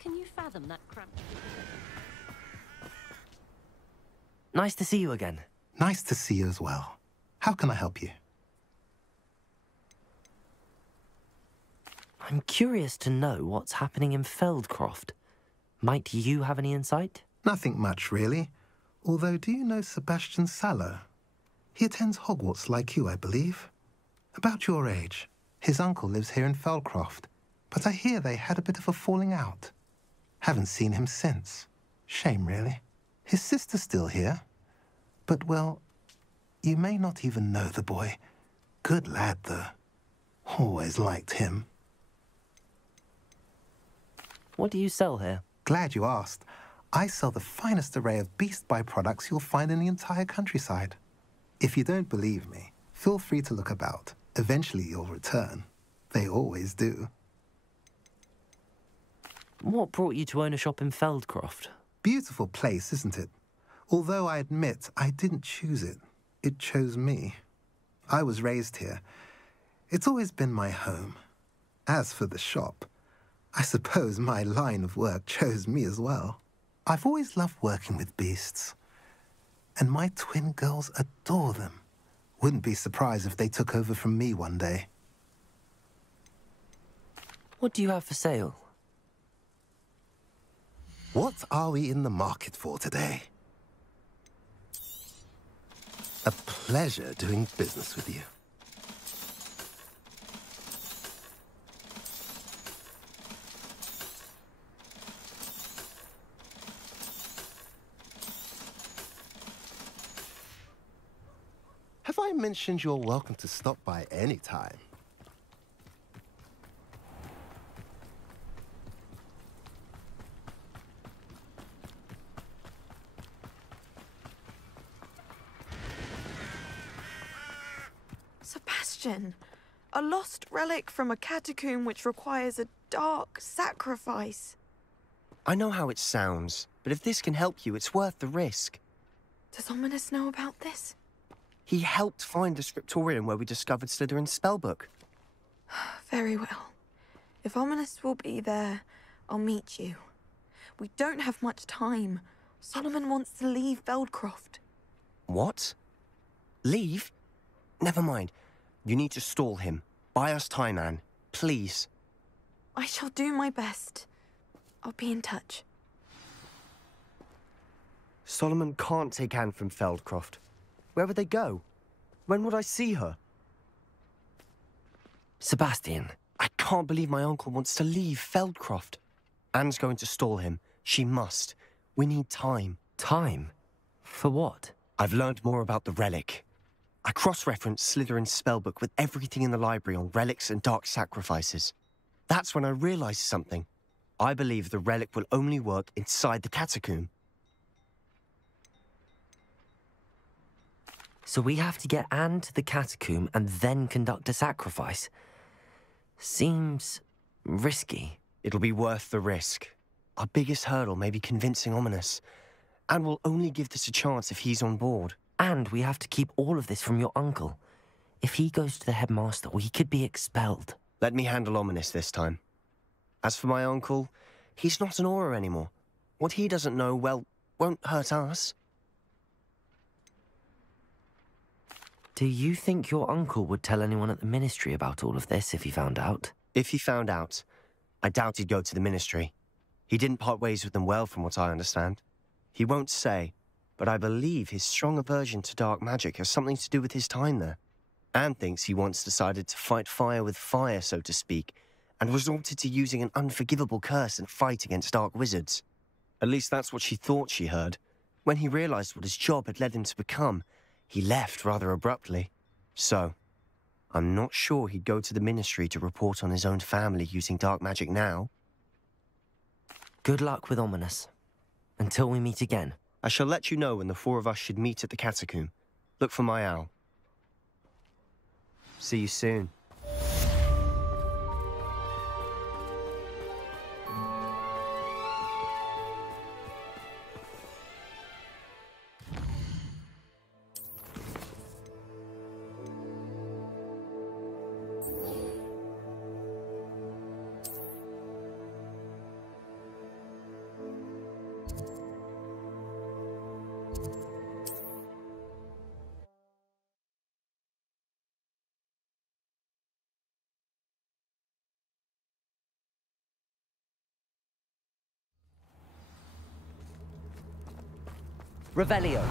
Can you fathom that cramped? Nice to see you again. Nice to see you as well. How can I help you? I'm curious to know what's happening in Feldcroft. Might you have any insight? Nothing much, really. Although, do you know Sebastian Sallow? He attends Hogwarts like you, I believe. About your age. His uncle lives here in Feldcroft, but I hear they had a bit of a falling out. Haven't seen him since. Shame, really. His sister's still here. But, well, you may not even know the boy. Good lad, though. Always liked him. What do you sell here? Glad you asked. I sell the finest array of Beast Buy products you'll find in the entire countryside. If you don't believe me, feel free to look about. Eventually you'll return. They always do. What brought you to own a shop in Feldcroft? Beautiful place, isn't it? Although I admit I didn't choose it. It chose me. I was raised here. It's always been my home. As for the shop, I suppose my line of work chose me as well. I've always loved working with beasts. And my twin girls adore them. Wouldn't be surprised if they took over from me one day. What do you have for sale? What are we in the market for today? A pleasure doing business with you. Have I mentioned you're welcome to stop by any time? Sebastian, a lost relic from a catacomb which requires a dark sacrifice. I know how it sounds, but if this can help you, it's worth the risk. Does Ominous know about this? He helped find the scriptorium where we discovered Slytherin's spellbook. Very well. If Ominous will be there, I'll meet you. We don't have much time. Solomon wants to leave Feldcroft. What? Leave? Never mind. You need to stall him. Buy us time, Anne. Please. I shall do my best. I'll be in touch. Solomon can't take Anne from Feldcroft. Where would they go? When would I see her? Sebastian. I can't believe my uncle wants to leave Feldcroft. Anne's going to stall him. She must. We need time. Time? For what? I've learned more about the relic. I cross-referenced Slytherin's spellbook with everything in the library on relics and dark sacrifices. That's when I realized something. I believe the relic will only work inside the catacomb. So we have to get Anne to the catacomb and then conduct a sacrifice. Seems risky. It'll be worth the risk. Our biggest hurdle may be convincing Ominous. And we'll only give this a chance if he's on board. And we have to keep all of this from your uncle. If he goes to the headmaster, we could be expelled. Let me handle Ominous this time. As for my uncle, he's not an Auror anymore. What he doesn't know, well, won't hurt us. Do you think your uncle would tell anyone at the ministry about all of this if he found out? If he found out, I doubt he'd go to the Ministry. He didn't part ways with them well, from what I understand. He won't say, but I believe his strong aversion to dark magic has something to do with his time there. Anne thinks he once decided to fight fire with fire, so to speak, and resorted to using an unforgivable curse in a fight against dark wizards. At least that's what she thought she heard. When he realized what his job had led him to become, he left rather abruptly. So, I'm not sure he'd go to the Ministry to report on his own family using dark magic now. Good luck with Ominous. Until we meet again. I shall let you know when the four of us should meet at the catacomb. Look for my owl. See you soon. Revelio.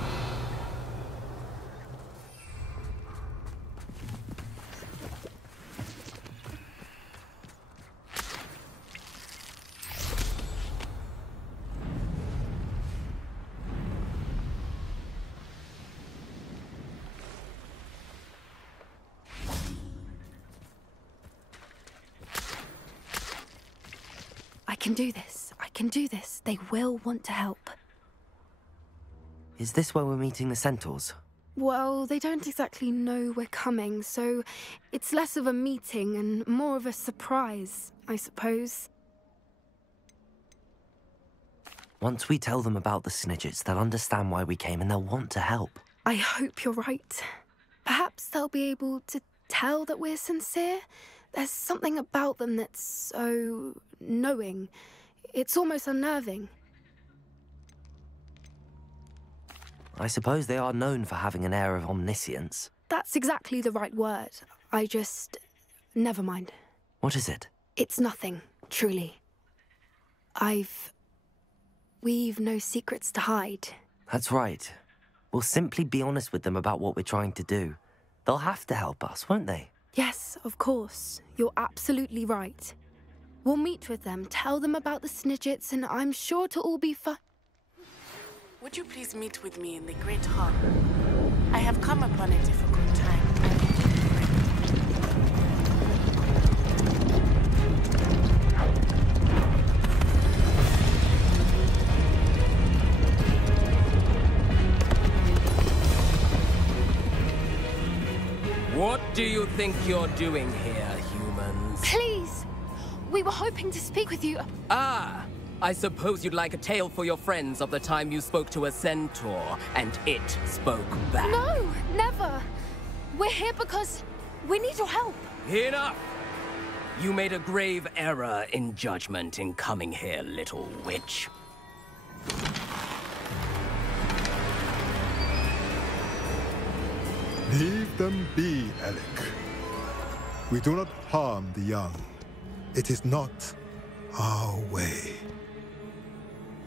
I can do this. I can do this. They will want to help. Is this where we're meeting the Centaurs? Well, they don't exactly know we're coming, so it's less of a meeting and more of a surprise, I suppose. Once we tell them about the Snidgets, they'll understand why we came and they'll want to help. I hope you're right. Perhaps they'll be able to tell that we're sincere. There's something about them that's so knowing. It's almost unnerving. I suppose they are known for having an air of omniscience. That's exactly the right word. I just... never mind. What is it? It's nothing, truly. We've no secrets to hide. That's right. We'll simply be honest with them about what we're trying to do. They'll have to help us, won't they? Yes, of course. You're absolutely right. We'll meet with them, tell them about the Snidgets, and I'm sure it'll all be fun. Would you please meet with me in the Great Hall? I have come upon a difficult time. What do you think you're doing here, humans? Please! We were hoping to speak with you. Ah! I suppose you'd like a tale for your friends of the time you spoke to a centaur, and it spoke back. No, never. We're here because we need your help. Enough! You made a grave error in judgment in coming here, little witch. Leave them be, Alec. We do not harm the young. It is not our way.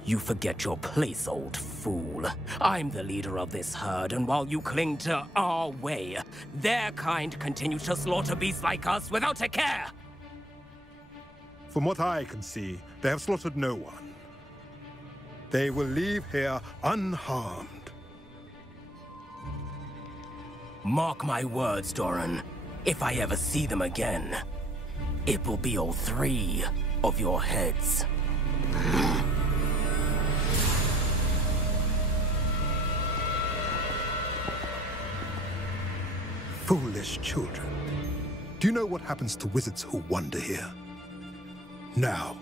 You forget your place, old fool. I'm the leader of this herd, and while you cling to our way, their kind continue to slaughter beasts like us without a care! From what I can see, they have slaughtered no one. They will leave here unharmed. Mark my words, Doran. If I ever see them again, it will be all three of your heads. Foolish children. Do you know what happens to wizards who wander here? Now,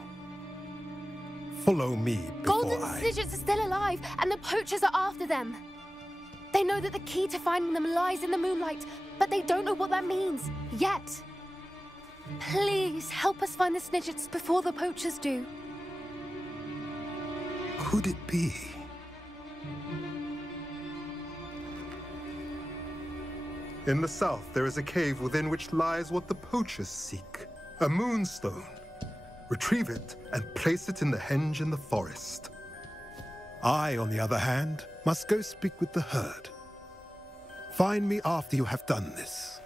follow me before Golden Snidgets are still alive, and the poachers are after them. They know that the key to finding them lies in the moonlight, but they don't know what that means, yet. Please, help us find the Snidgets before the poachers do. Could it be? In the south, there is a cave within which lies what the poachers seek. A moonstone. Retrieve it and place it in the henge in the forest. I, on the other hand, must go speak with the herd. Find me after you have done this.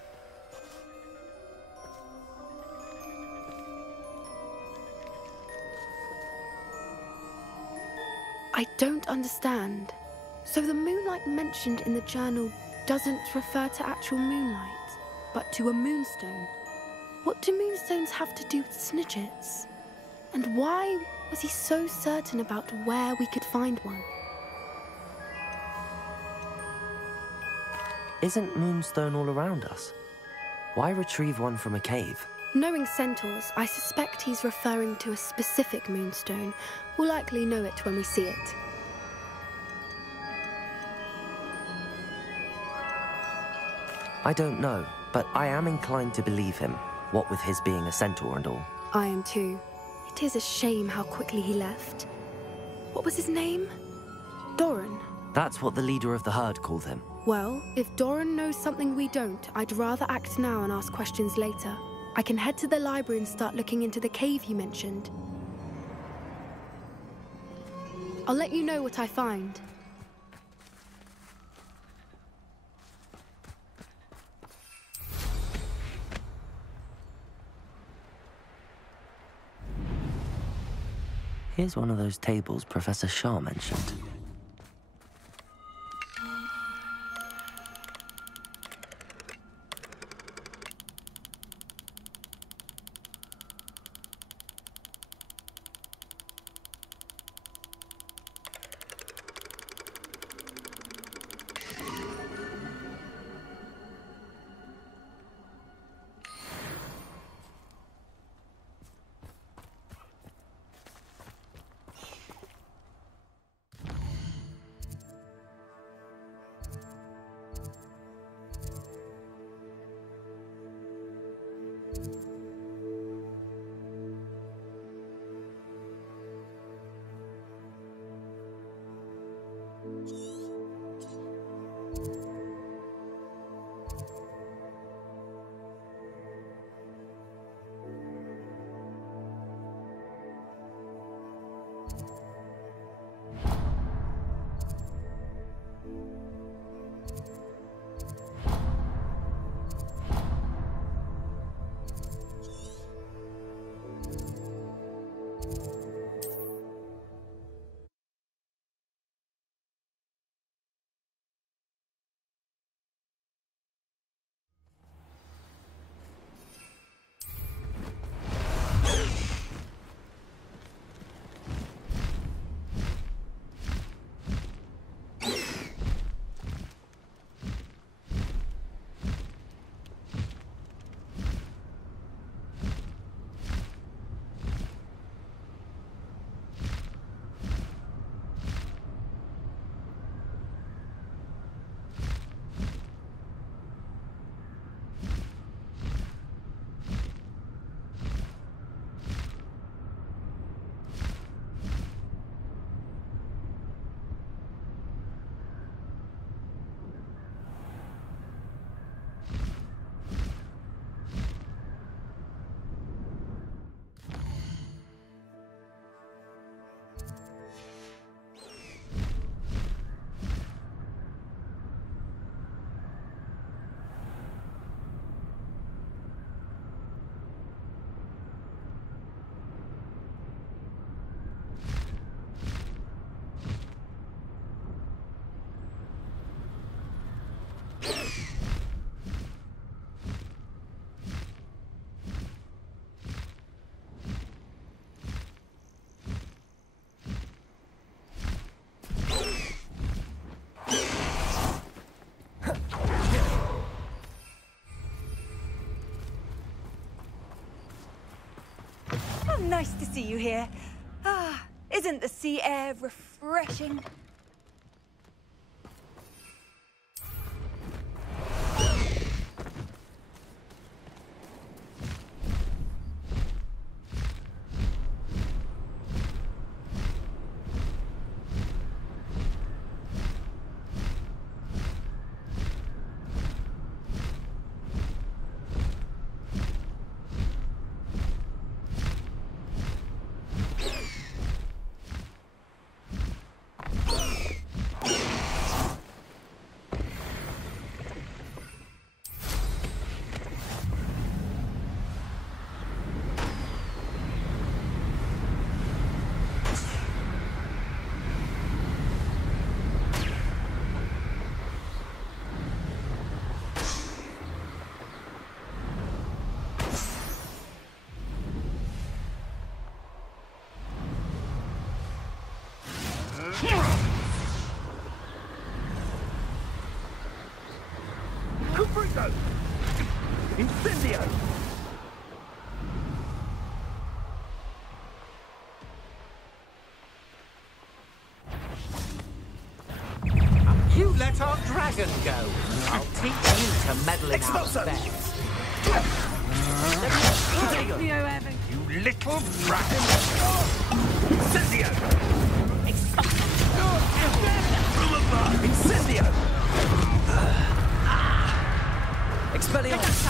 I don't understand. So the moonlight mentioned in the journal doesn't refer to actual moonlight, but to a moonstone. What do moonstones have to do with Snidgets? And why was he so certain about where we could find one? Isn't moonstone all around us? Why retrieve one from a cave? Knowing centaurs, I suspect he's referring to a specific moonstone. We'll likely know it when we see it. I don't know, but I am inclined to believe him, what with his being a centaur and all. I am too. It is a shame how quickly he left. What was his name? Doran. That's what the leader of the herd called him. Well, if Doran knows something we don't, I'd rather act now and ask questions later. I can head to the library and start looking into the cave you mentioned. I'll let you know what I find. Here's one of those tables Professor Shah mentioned. Nice to see you here. Ah, isn't the sea air refreshing? let our dragon go. I'll teach you to meddle in our affairs. You little dragon! Incendio! Incendio! Expelliarmus!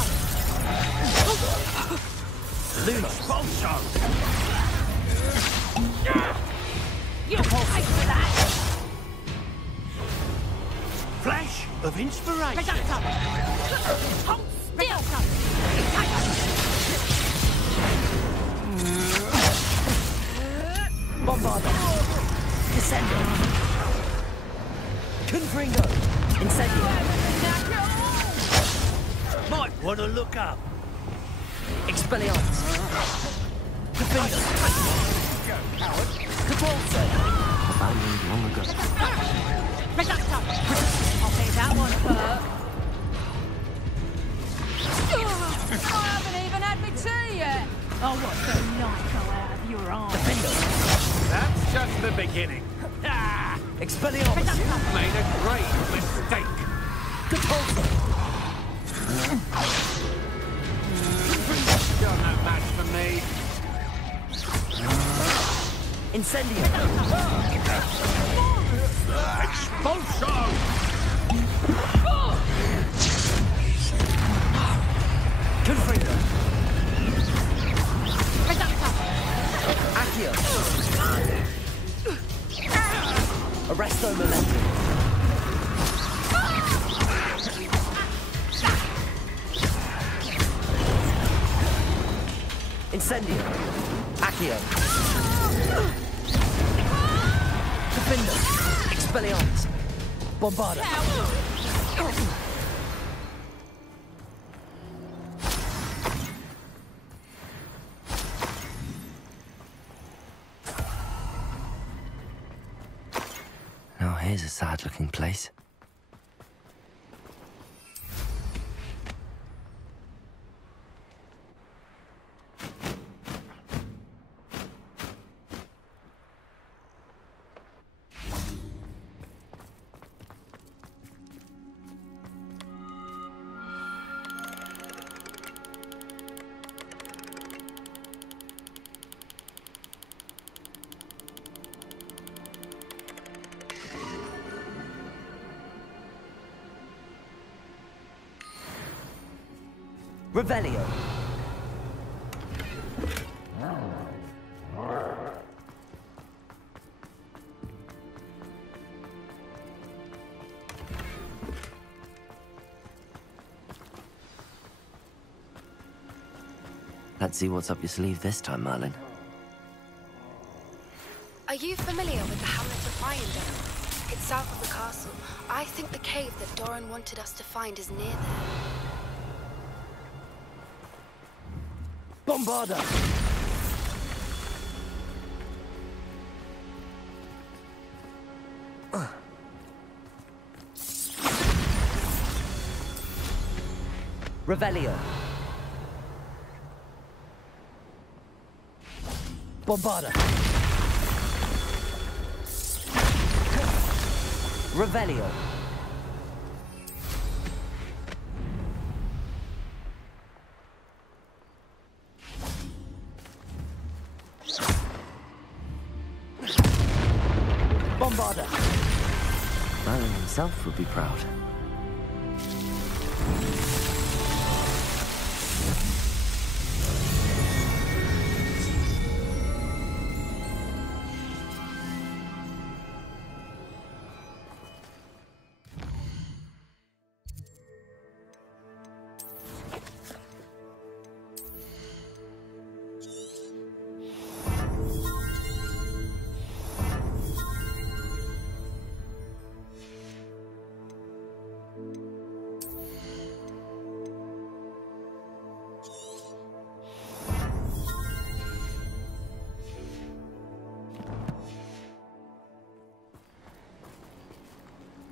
Luna! Bolsho! You pay for that! Flash of inspiration! Hold still! Bombarda! Descendo! Confringo! Incendio! Might want to look up. Expelliarmus! Confringo! Capolso! Abandoned long ago. Reductor! I'll pay that one, Perk. I haven't even had my tea yet. Oh, what's the light go out of your arm? Defendo! That's just the beginning. Ah! Expelliarmus! You've made a grave mistake. Capolso! You're no match for me. Incendio! Expulso! Confringo! Accio! Arresto Momentum! Incendio! Accio! Defendo! Expelliarmus! Bombarda! Now here's a sad-looking place. Revelio. Let's see what's up your sleeve this time, Merlin. Are you familiar with the hamlet of Irondale? It's south of the castle. I think the cave that Doran wanted us to find is near there. Bombarda! Revelio. Bombarda. Revelio. Bombarda. Merlin himself would be proud.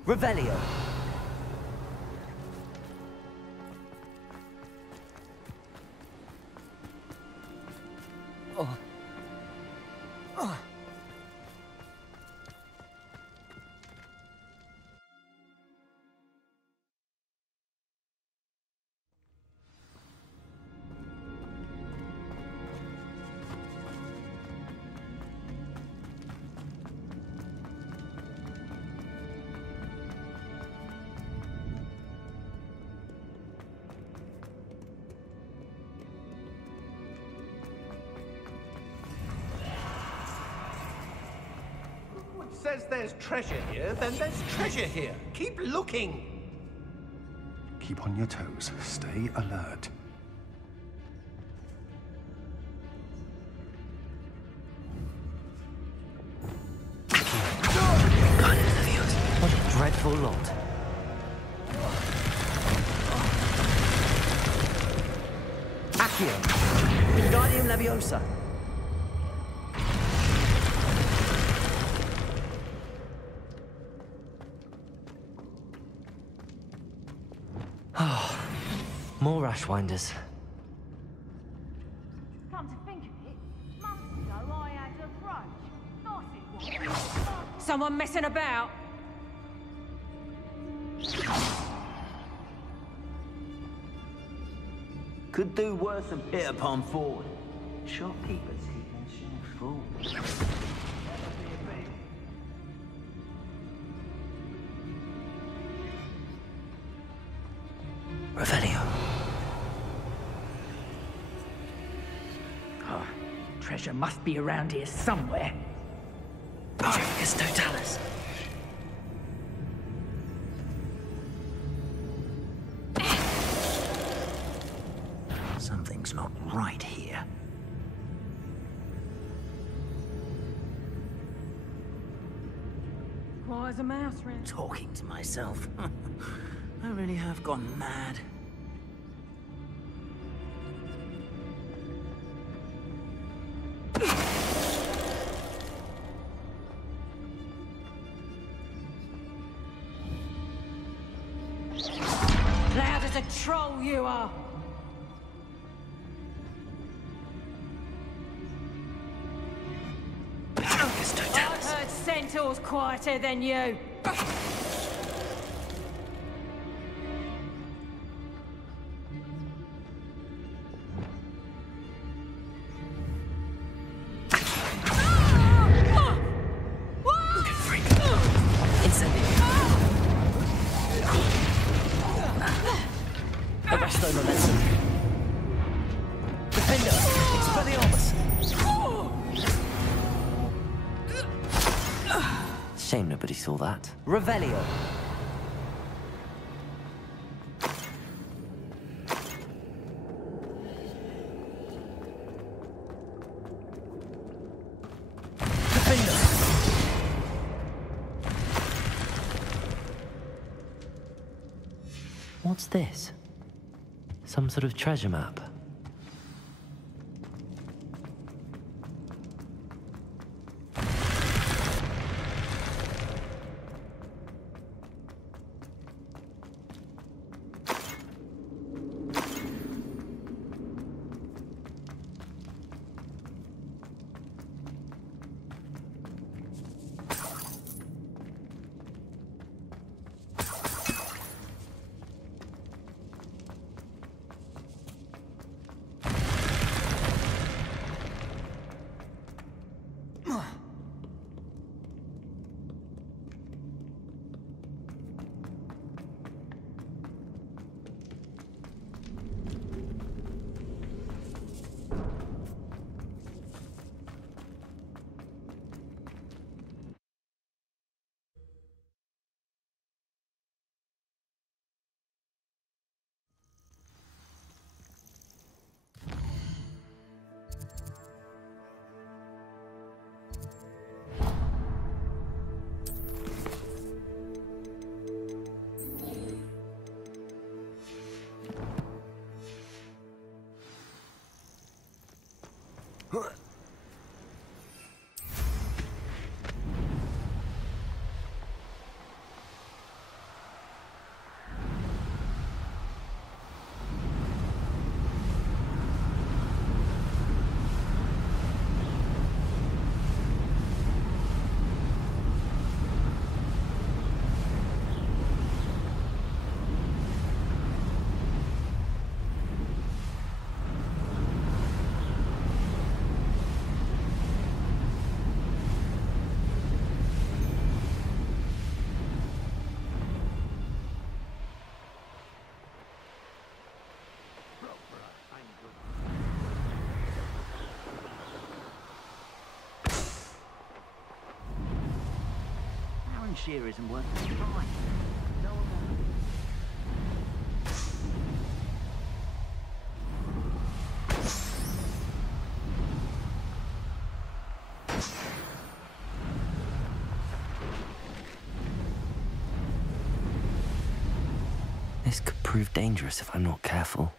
Revelio. Oh. Oh. says there's treasure here, then there's treasure here. Keep looking. Keep on your toes. Stay alert. What a dreadful lot. Accio! Wingardium Leviosa! More Ashwinders. Come to think of it, months ago I had a grudge. Nice it was. Someone messing about. Could do worse than Peter Pan Ford. Shopkeepers keep their shelves full. Revelio. Oh, treasure must be around here somewhere. It's Totalis. Something's not right here. Quiet as a mouse round. Talking to myself. I really have gone mad. Loud as a troll you are. I've heard centaurs quieter than you. Arresto momentum. Defender, Expelliarmus. Shame nobody saw that. Revelio. Defender. What's this? Some sort of treasure map. cheer isn't worth the try. No one will. This could prove dangerous if I'm not careful.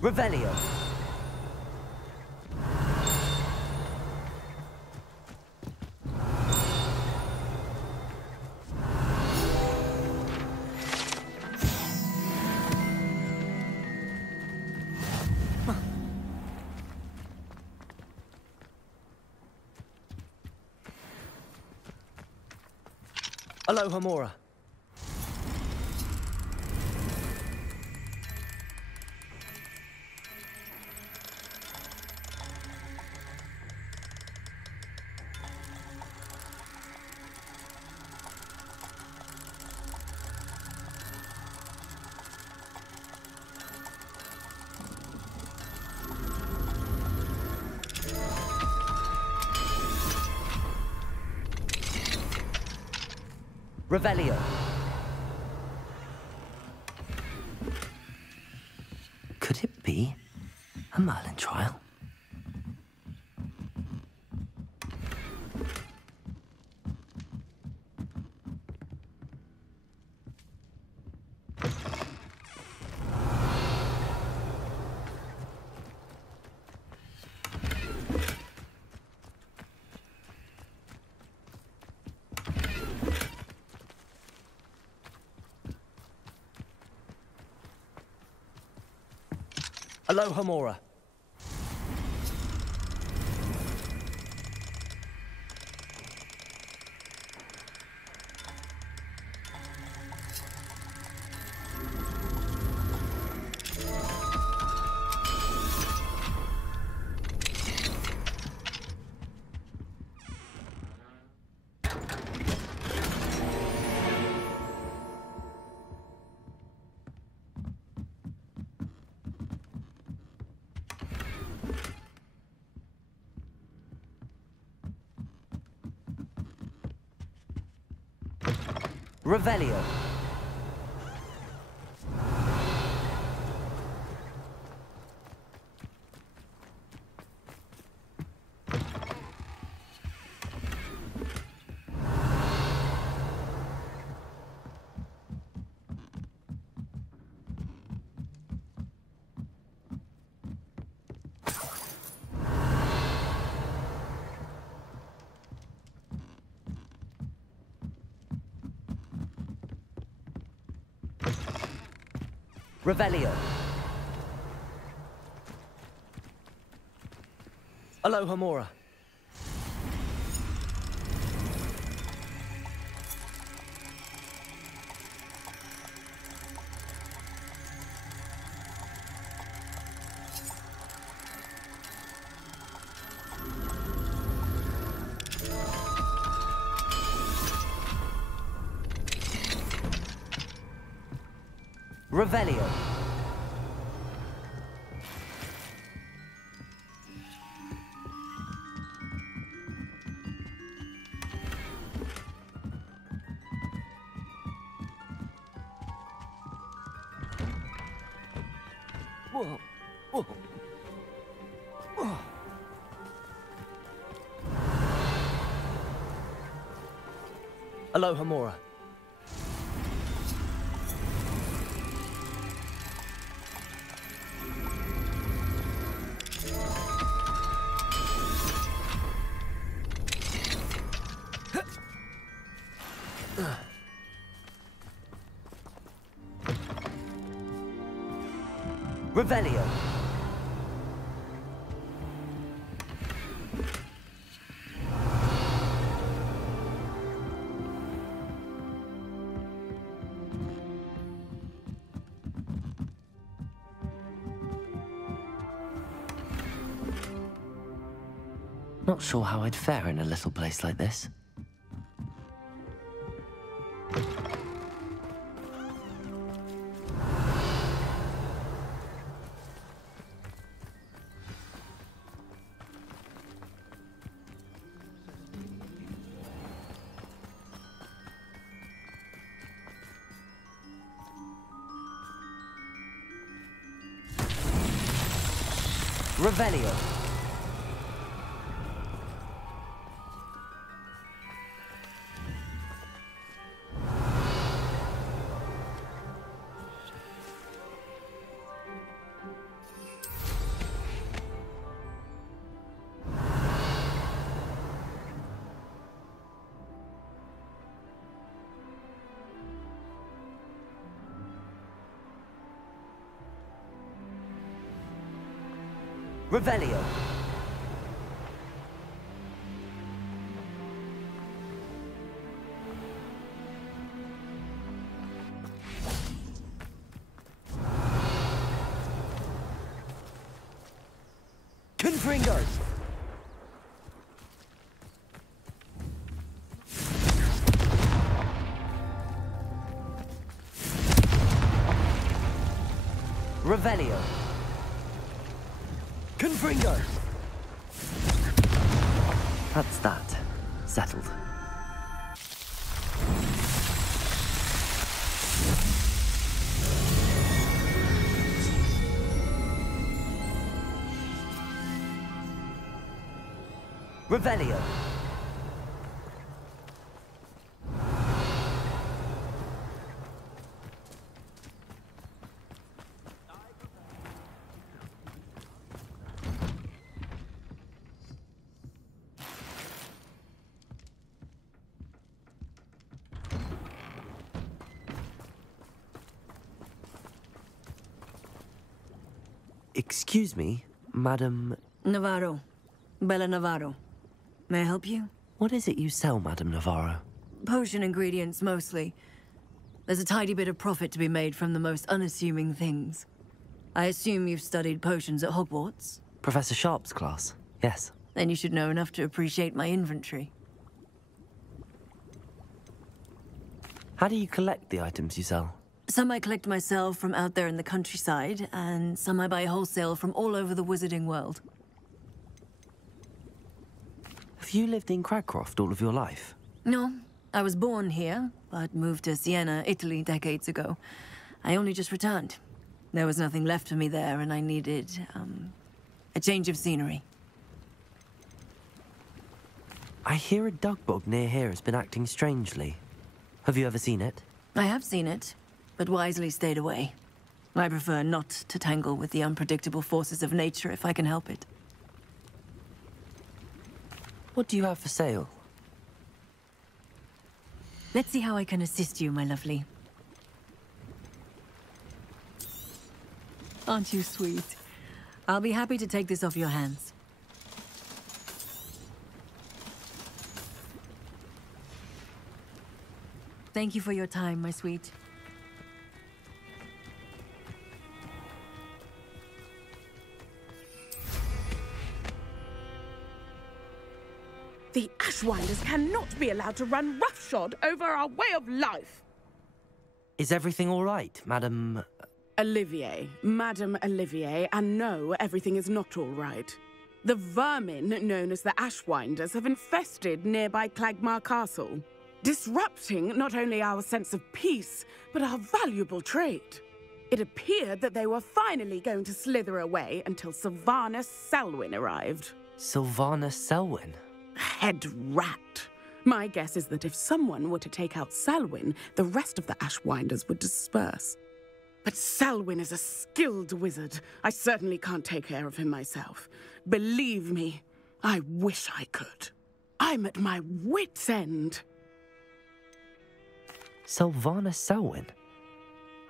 Revelio. Aloha Mora. Revelio. Could it be a Merlin trial? Aloha Mora. Revelio. Revelio. Aloha Mora. Revelio. Whoa. Whoa. Whoa. Aloha Mora. Revelio. Not sure how I'd fare in a little place like this. Revelio. Revelio. Confringers. Revelio. Confringers. That's that. Settled. Revelio. Excuse me, Madam... Navarro. Bella Navarro. May I help you? What is it you sell, Madam Navarro? Potion ingredients, mostly. There's a tidy bit of profit to be made from the most unassuming things. I assume you've studied potions at Hogwarts? Professor Sharp's class, yes. Then you should know enough to appreciate my inventory. How do you collect the items you sell? Some I collect myself from out there in the countryside, and some I buy wholesale from all over the wizarding world. Have you lived in Cragcroft all of your life? No, I was born here, but moved to Siena, Italy, decades ago. I only just returned. There was nothing left for me there, and I needed, a change of scenery. I hear a dugbog near here has been acting strangely. Have you ever seen it? I have seen it, but wisely stayed away. I prefer not to tangle with the unpredictable forces of nature if I can help it. What do you have for sale? Let's see how I can assist you, my lovely. Aren't you sweet? I'll be happy to take this off your hands. Thank you for your time, my sweet. The Ashwinders cannot be allowed to run roughshod over our way of life. Is everything all right, Madam... Olivier, Madame Olivier, and no, everything is not all right. The vermin known as the Ashwinders have infested nearby Clagmar Castle, disrupting not only our sense of peace, but our valuable trade. It appeared that they were finally going to slither away until Sylvanus Selwyn arrived. Sylvanus Selwyn? Head rat. My guess is that if someone were to take out Selwyn, the rest of the Ashwinders would disperse. But Selwyn is a skilled wizard. I certainly can't take care of him myself. Believe me, I wish I could. I'm at my wit's end. Sylvanus Selwyn?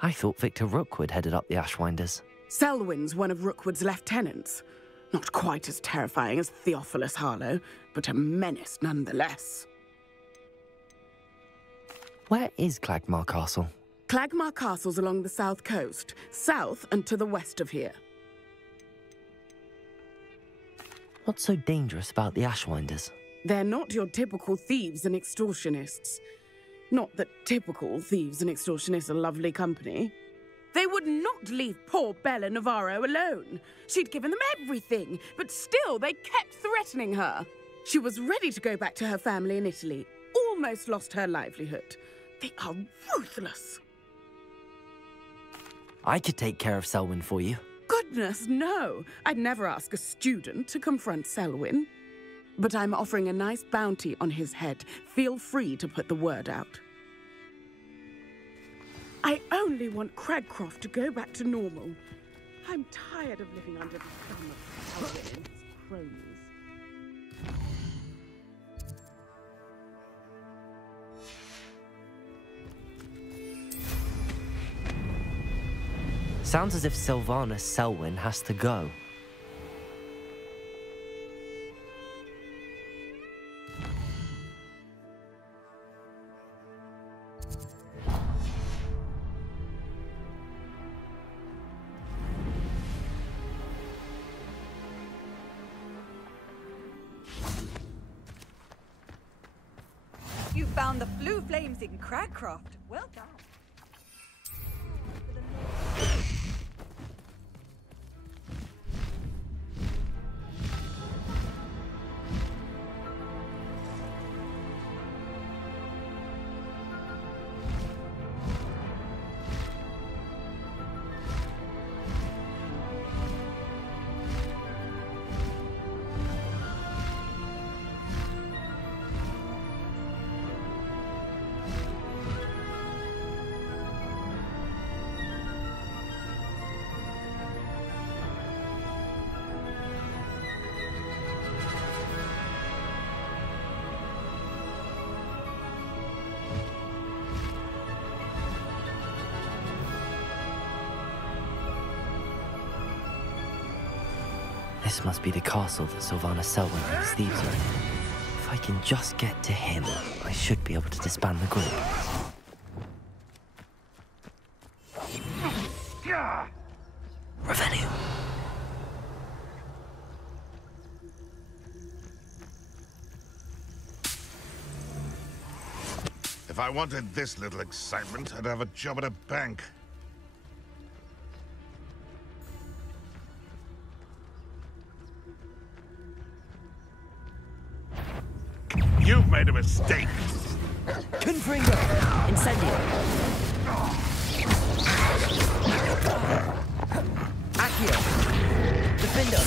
I thought Victor Rookwood headed up the Ashwinders. Selwyn's one of Rookwood's lieutenants. Not quite as terrifying as Theophilus Harlow, but a menace nonetheless. Where is Clagmar Castle? Clagmar Castle's along the south coast, south and to the west of here. What's so dangerous about the Ashwinders? They're not your typical thieves and extortionists. Not that typical thieves and extortionists are lovely company. They would not leave poor Bella Navarro alone. She'd given them everything, but still they kept threatening her. She was ready to go back to her family in Italy, almost lost her livelihood. They are ruthless. I could take care of Selwyn for you. Goodness, no. I'd never ask a student to confront Selwyn. But I'm offering a nice bounty on his head. Feel free to put the word out. I only want Cragcroft to go back to normal. I'm tired of living under the thumb of Selwyn and his cronies. Sounds as if Sylvana Selwyn has to go. You found the blue flames in Cragcroft. Well done. This must be the castle that Sylvana Selwyn and his thieves are in. If I can just get to him, I should be able to disband the group. Revelio. If I wanted this little excitement, I'd have a job at a bank. You've made a mistake. Confringo! Incendio! Accio! Defendo!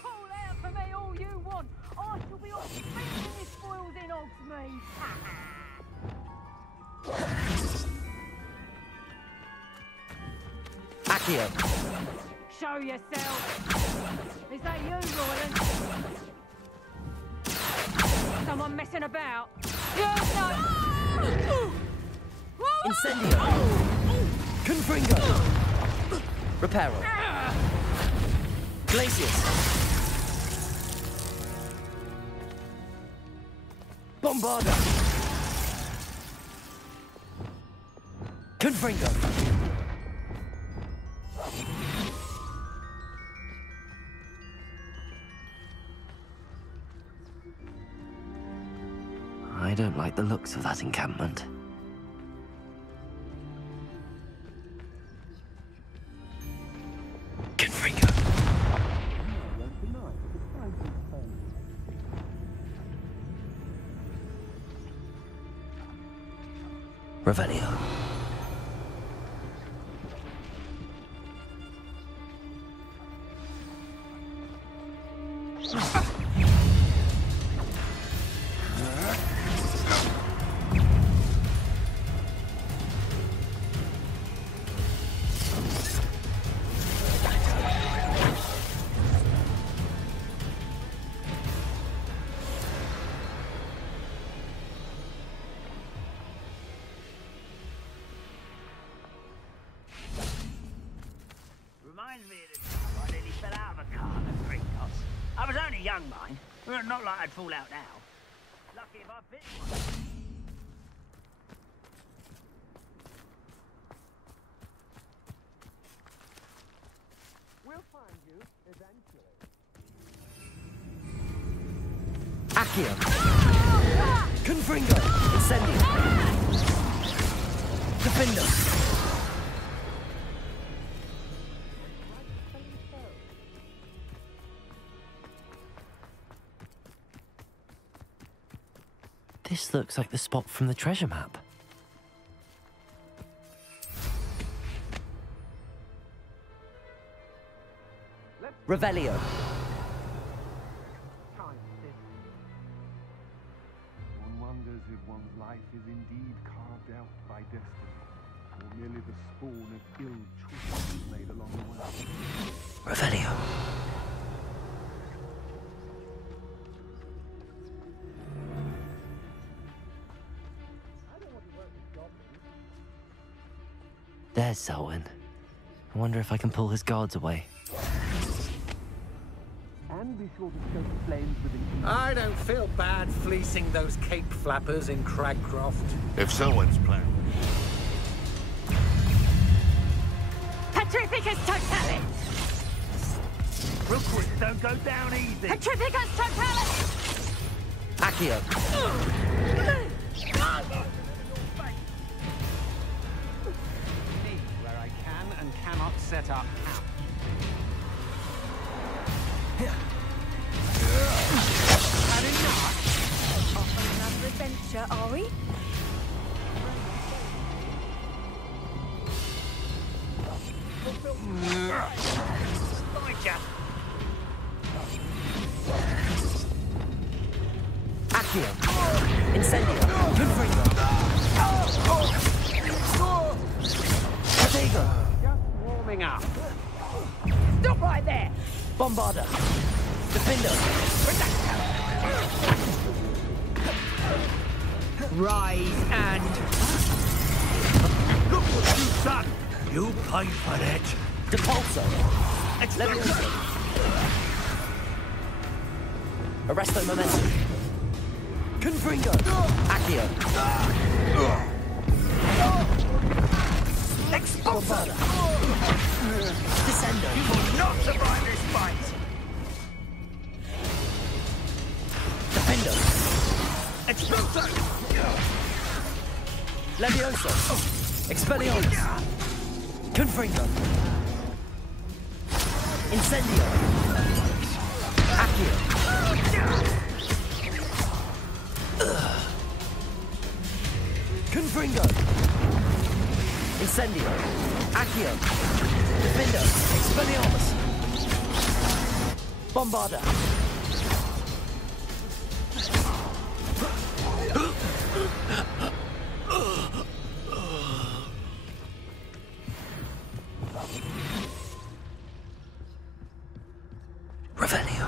Call out for me all you want. I shall be off feeding the spoils in Hogsmeade. Accio! Show yourself. Is that you, Roland? Someone messing about? You know. Incendio! Confringo! Reparo! Glacius! Bombarda! Confringo! I don't like the looks of that encampment. Confringo! Revelio. Reminds me of the time I nearly fell out of a car at Great Cost. I was only young, mind. Well, not like I'd fall out now. lucky if I bit one. We'll find you eventually. Accio! Confringo! Incendio! Defender! This looks like the spot from the treasure map. Revelio. One wonders if one's life is indeed carved out by destiny, or merely the spawn of ill choices made along the way. Revelio. There's Selwyn. I wonder if I can pull his guards away. And be sure to stoke the flames with it. I don't feel bad fleecing those cape flappers in Cragcroft. If Selwyn's plan. Petrificus totalis! Real quick, don't go down easy. Petrificus totalis! Accio. Where I can and cannot set up camp. Had enough? Off on another adventure, are we? Accio. Incendio. Confringo. Protego. Just warming up. Stop right there! Bombarda. Defender. Rise and... Look what you've done. You paid for it. Depulso. Levioso. Arresto momentum. Confringo. Accio. Expulsor. Descendo. You will not survive this fight. Defendo. Expulsor. Levioso. Expelliarmus. Confringo. Incendio. Accio. Confringo. Incendio. Accio. Defender. Expelliarmus. Bombarda. Revelio.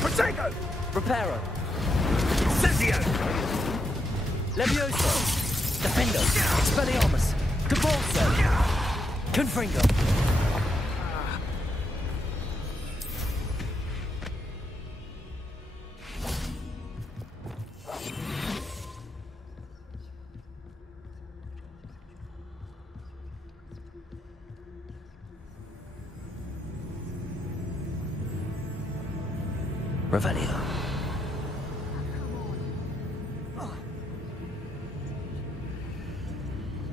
Protego. Reparo. Incendio. Levioso. Defendo. Expelliarmus. Depulso. Confringo. Revelio.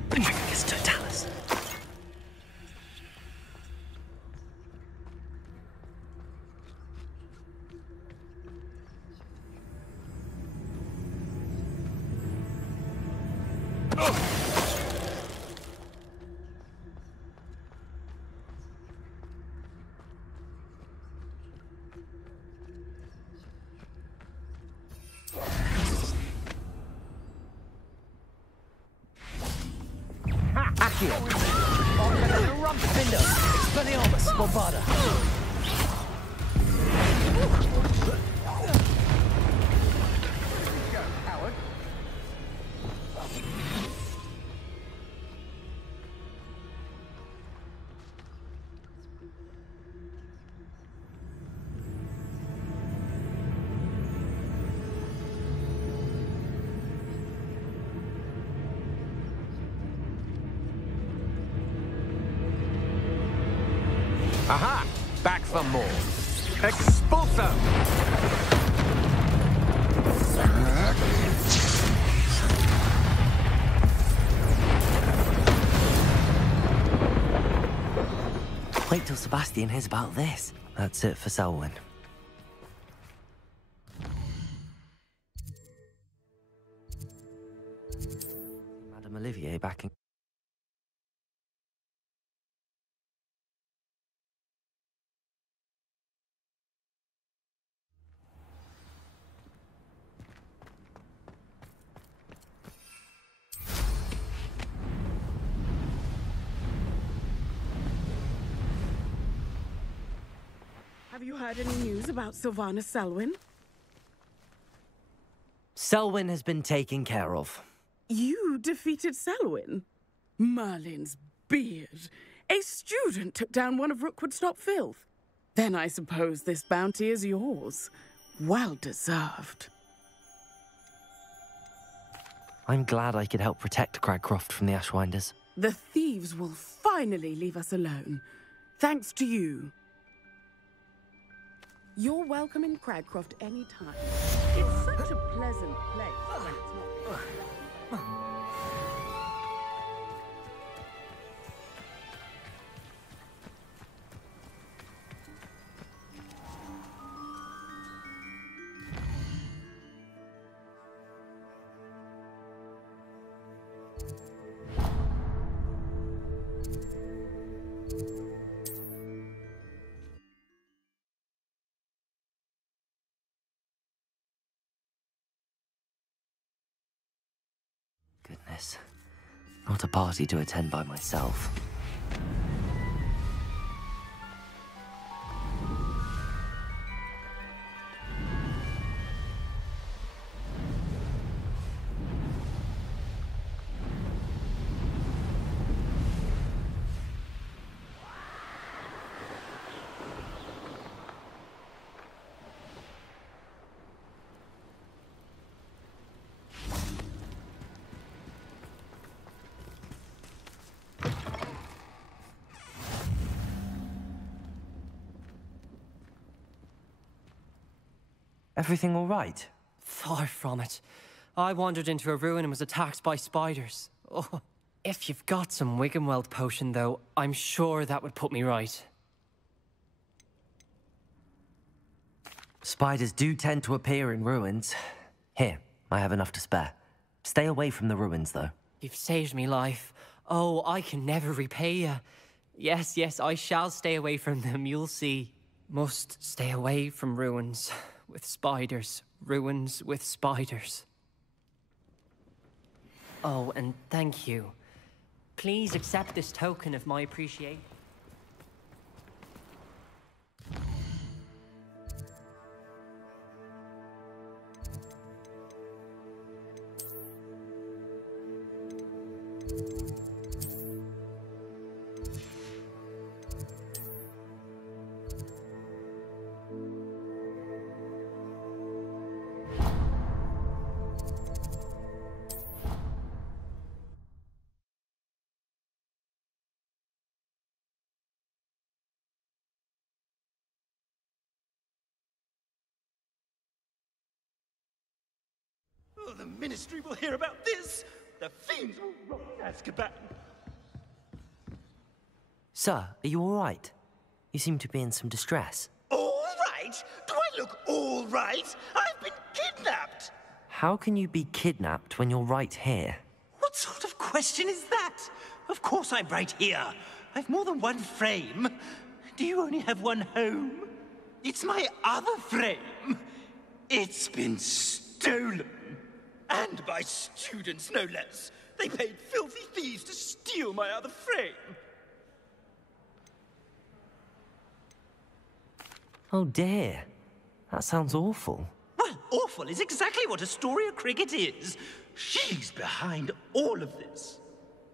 Petrificus totalis. Accio. Rumspinder! Expelliarmus! Bombarda! Go, coward! Aha! Back for more. Expulso! Wait till Sebastian hears about this. That's it for Selwyn. Madame Olivier back in... Have you heard any news about Sylvana Selwyn? Selwyn has been taken care of. You defeated Selwyn? Merlin's beard. A student took down one of Rookwood's top filth. Then I suppose this bounty is yours. Well deserved. I'm glad I could help protect Cragcroft from the Ashwinders. The thieves will finally leave us alone. Thanks to you. You're welcome in Cragcroft anytime. It's such a pleasant place when it's not... Goodness. Not a party to attend by myself. Everything all right? Far from it. I wandered into a ruin and was attacked by spiders. Oh, if you've got some Wiggenweld potion, though, I'm sure that would put me right. Spiders do tend to appear in ruins. Here, I have enough to spare. Stay away from the ruins, though. You've saved me life. Oh, I can never repay you. Yes, yes, I shall stay away from them, you'll see. Must stay away from ruins with spiders. Ruins with spiders. Oh, and thank you. Please accept this token of my appreciation. Oh, the Ministry will hear about this! The fiends will rock Azkaban! Sir, are you all right? You seem to be in some distress. All right? Do I look all right? I've been kidnapped! How can you be kidnapped when you're right here? What sort of question is that? Of course I'm right here. I've more than one frame. Do you only have one home? It's my other frame. It's been stolen. And by students, no less. They paid filthy thieves to steal my other frame. Oh dear. That sounds awful. Well, awful is exactly what Astoria Cricket is. She's behind all of this.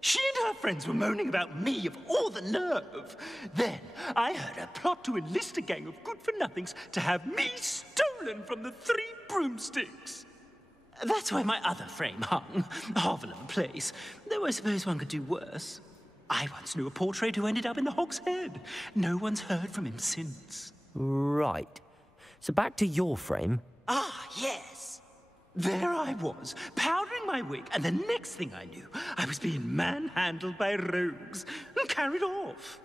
She and her friends were moaning about me of all the nerve. Then I heard her plot to enlist a gang of good-for-nothings to have me stolen from the Three Broomsticks. That's where my other frame hung. Hovel of a place. Though I suppose one could do worse. I once knew a portrait who ended up in the Hog's Head. No one's heard from him since. Right. So back to your frame. Ah, yes. There I was, powdering my wig, and the next thing I knew, I was being manhandled by rogues and carried off.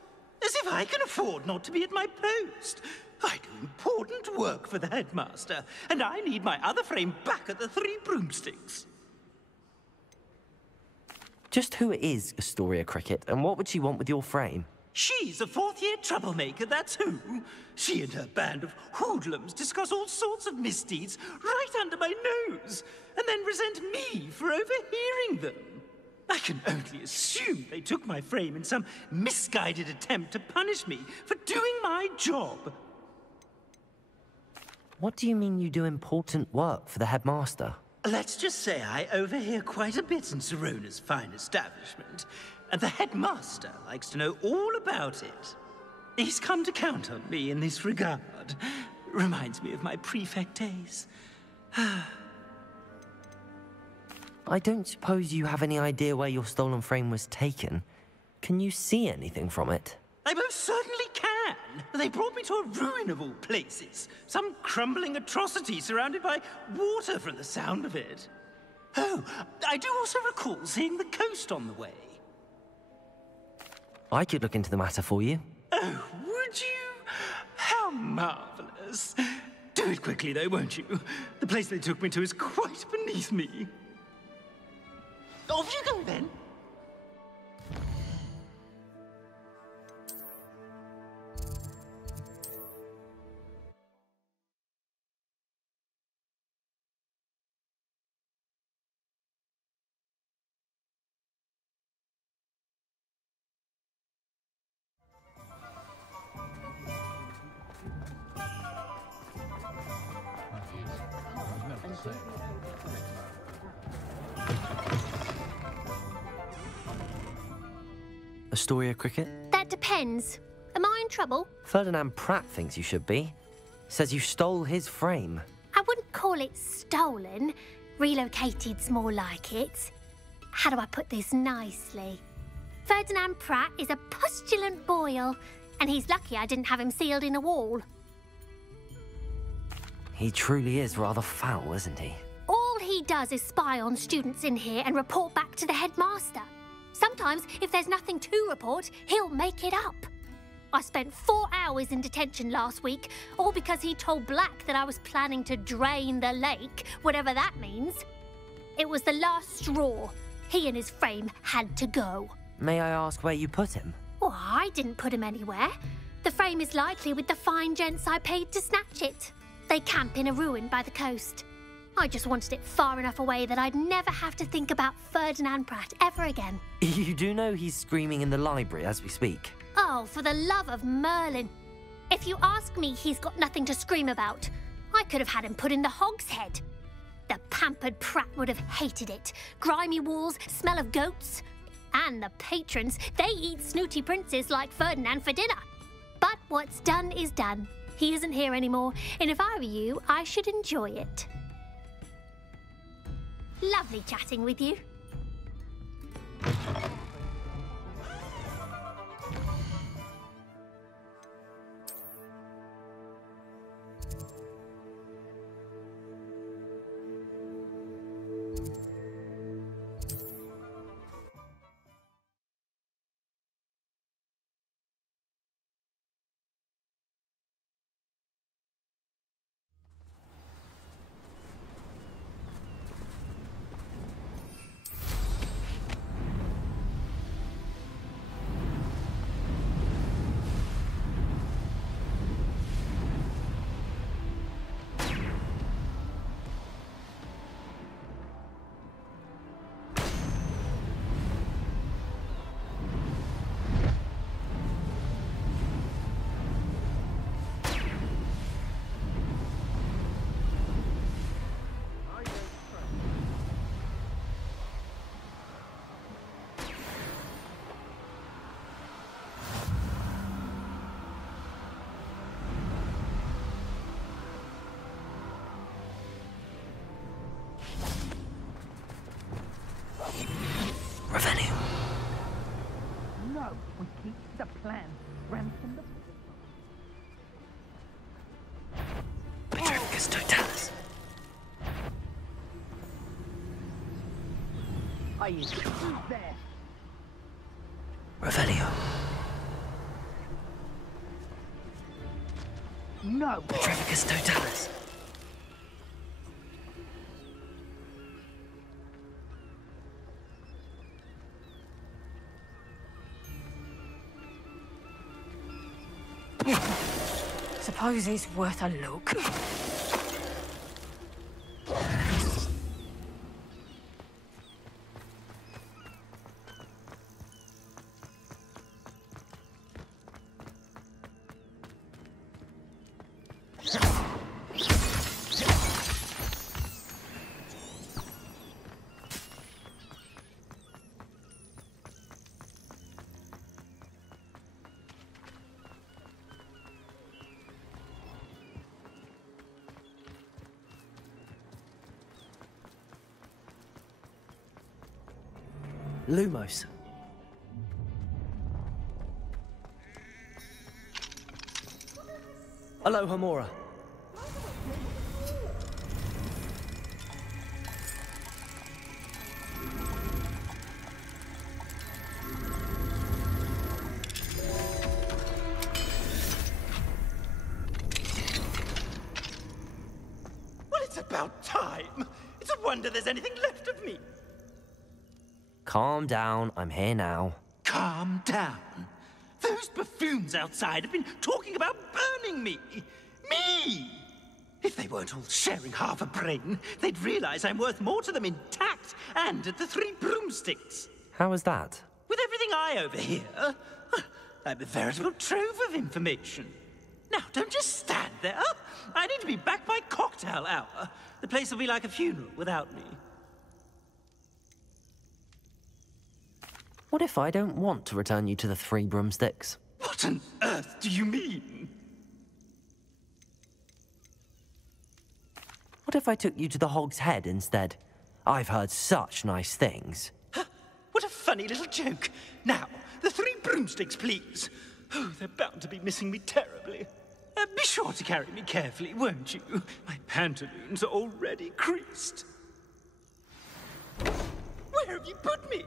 As if I can afford not to be at my post. I do important work for the headmaster, and I need my other frame back at the Three Broomsticks. Just who is Astoria Cricket, and what would she want with your frame? She's a fourth-year troublemaker, that's who. She and her band of hoodlums discuss all sorts of misdeeds right under my nose, and then resent me for overhearing them. I can only assume they took my frame in some misguided attempt to punish me for doing my job. What do you mean you do important work for the headmaster? Let's just say I overhear quite a bit in Serona's fine establishment, and the headmaster likes to know all about it. He's come to count on me in this regard. Reminds me of my prefect days. I don't suppose you have any idea where your stolen frame was taken. Can you see anything from it? I most certainly can. They brought me to a ruin of all places. Some crumbling atrocity surrounded by water from the sound of it. Oh, I do also recall seeing the coast on the way. I could look into the matter for you. Oh, would you? How marvelous. Do it quickly, though, won't you? The place they took me to is quite beneath me. Off you go, then. Astoria Cricket? That depends. Am I in trouble? Ferdinand Pratt thinks you should be. Says you stole his frame. I wouldn't call it stolen. Relocated's more like it. How do I put this nicely? Ferdinand Pratt is a postulant boil, and he's lucky I didn't have him sealed in a wall. He truly is rather foul, isn't he? All he does is spy on students in here and report back to the headmaster. Sometimes, if there's nothing to report, he'll make it up. I spent 4 hours in detention last week, all because he told Black that I was planning to drain the lake, whatever that means. It was the last straw. He and his frame had to go. May I ask where you put him? Well, I didn't put him anywhere. The frame is likely with the fine gents I paid to snatch it. They camp in a ruin by the coast. I just wanted it far enough away that I'd never have to think about Ferdinand Pratt ever again. You do know he's screaming in the library as we speak. Oh, for the love of Merlin. If you ask me, he's got nothing to scream about. I could have had him put in the Hog's Head. The pampered Pratt would have hated it. Grimy walls, smell of goats. And the patrons, they eat snooty princes like Ferdinand for dinner. But what's done is done. He isn't here anymore, and if I were you, I should enjoy it. Lovely chatting with you. So, we keep the plan. Ransom the... Petrificus totalis. Are you there? Revelio. No! Petrificus totalis. Suppose it's worth a look. Lumos. Aloha Mora. Well, it's about time. It's a wonder there's anything left of me. Calm down, I'm here now. Calm down. Those buffoons outside have been talking about burning me. Me! If they weren't all sharing half a brain, they'd realize I'm worth more to them intact and at the Three Broomsticks. How was that? With everything I overhear, I'm a veritable trove of information. Now, don't just stand there. I need to be back by cocktail hour. The place will be like a funeral without me. What if I don't want to return you to the Three Broomsticks? What on earth do you mean? What if I took you to the Hog's Head instead? I've heard such nice things. What a funny little joke. Now, the Three Broomsticks, please. Oh, they're bound to be missing me terribly. Be sure to carry me carefully, won't you? My pantaloons are already creased. Where have you put me?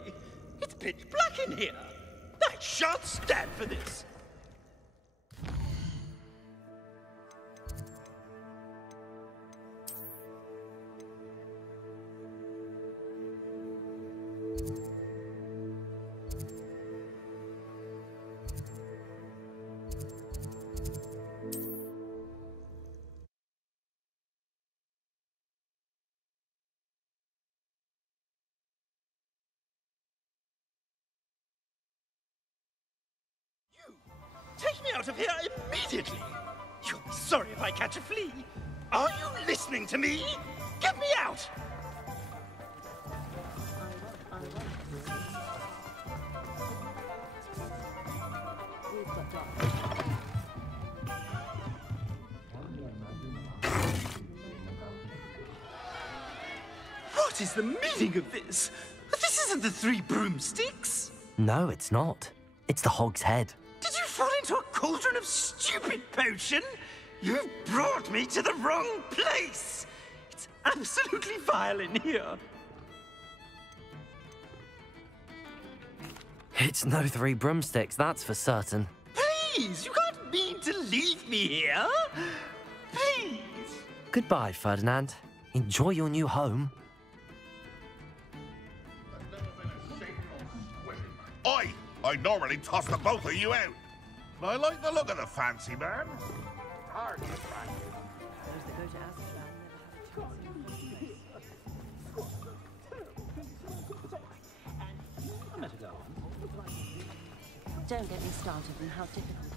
It's pitch black in here. I shan't stand for this. Take me out of here immediately! You'll be sorry if I catch a flea. Are you listening to me? Get me out! What is the meaning of this? This isn't the Three Broomsticks. No, it's not. It's the Hog's Head. Did you fall into a cauldron of stupid potion? You've brought me to the wrong place! It's absolutely vile in here. It's no Three Broomsticks, that's for certain. Please, you can't mean to leave me here. Please. Goodbye, Ferdinand. Enjoy your new home. I normally toss the both of you out. But I like the look of the fancy man. Hard to track. Don't get me started on how difficult